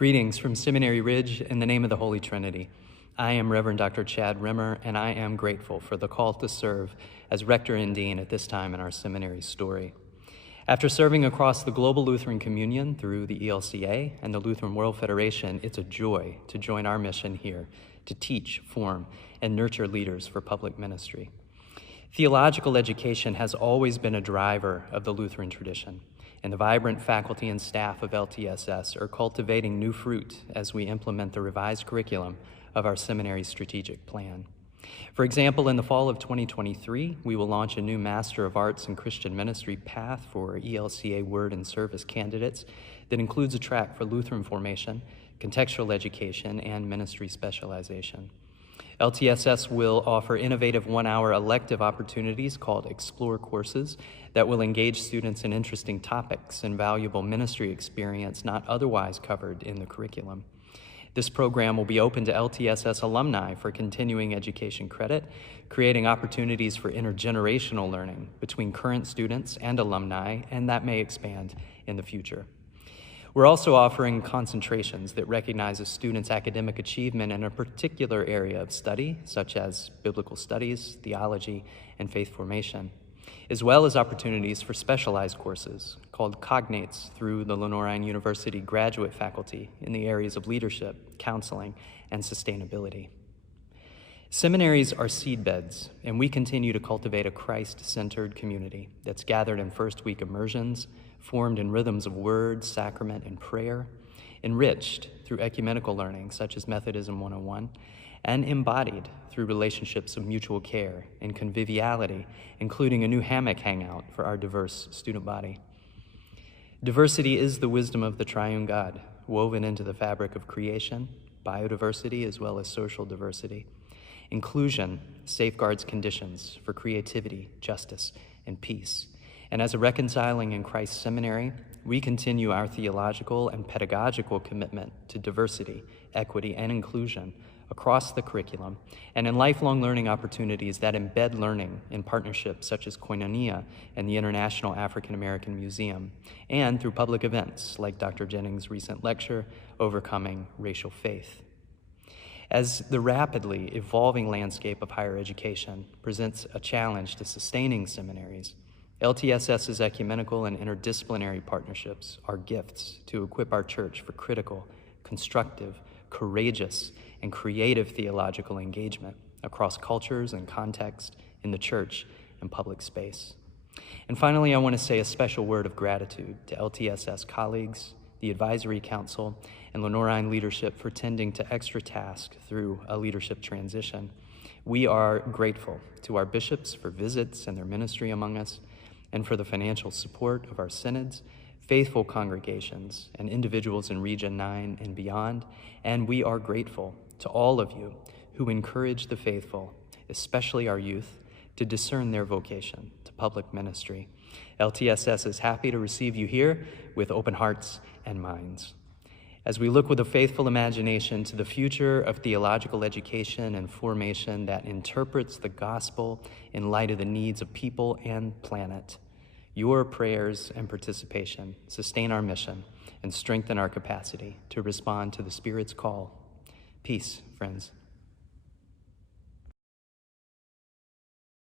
Greetings from Seminary Ridge in the name of the Holy Trinity. I am Reverend Dr. Chad Rimmer, and I am grateful for the call to serve as Rector and Dean at this time in our seminary story. After serving across the Global Lutheran Communion through the ELCA and the Lutheran World Federation, it's a joy to join our mission here to teach, form, and nurture leaders for public ministry. Theological education has always been a driver of the Lutheran tradition, and the vibrant faculty and staff of LTSS are cultivating new fruit as we implement the revised curriculum of our seminary strategic plan. For example, in the fall of 2023, we will launch a new Master of Arts in Christian Ministry path for ELCA Word and Service candidates that includes a track for Lutheran formation, contextual education, and ministry specialization. LTSS will offer innovative one-hour elective opportunities called Explore courses that will engage students in interesting topics and valuable ministry experience not otherwise covered in the curriculum. This program will be open to LTSS alumni for continuing education credit, creating opportunities for intergenerational learning between current students and alumni, and that may expand in the future. We're also offering concentrations that recognize a student's academic achievement in a particular area of study, such as biblical studies, theology, and faith formation, as well as opportunities for specialized courses called cognates through the Lenore University graduate faculty in the areas of leadership, counseling, and sustainability. Seminaries are seedbeds, and we continue to cultivate a Christ-centered community that's gathered in first week immersions, formed in rhythms of word, sacrament, and prayer, enriched through ecumenical learning such as Methodism 101, and embodied through relationships of mutual care and conviviality, including a new hammock hangout for our diverse student body. Diversity is the wisdom of the triune God, woven into the fabric of creation, biodiversity, as well as social diversity. Inclusion safeguards conditions for creativity, justice, and peace. And as a reconciling in Christ seminary, we continue our theological and pedagogical commitment to diversity, equity, and inclusion across the curriculum and in lifelong learning opportunities that embed learning in partnerships such as Koinonia and the International African American Museum, and through public events like Dr. Jennings' recent lecture, Overcoming Racial Faith. As the rapidly evolving landscape of higher education presents a challenge to sustaining seminaries, LTSS's ecumenical and interdisciplinary partnerships are gifts to equip our church for critical, constructive, courageous, and creative theological engagement across cultures and contexts in the church and public space. And finally, I want to say a special word of gratitude to LTSS colleagues, the Advisory Council, and Lenorine leadership for tending to extra task through a leadership transition. We are grateful to our bishops for visits and their ministry among us, and for the financial support of our synods, faithful congregations, and individuals in Region 9 and beyond, and we are grateful to all of you who encourage the faithful, especially our youth, to discern their vocation to public ministry. LTSS is happy to receive you here with open hearts and minds. As we look with a faithful imagination to the future of theological education and formation that interprets the gospel in light of the needs of people and planet, your prayers and participation sustain our mission and strengthen our capacity to respond to the Spirit's call. Peace, friends.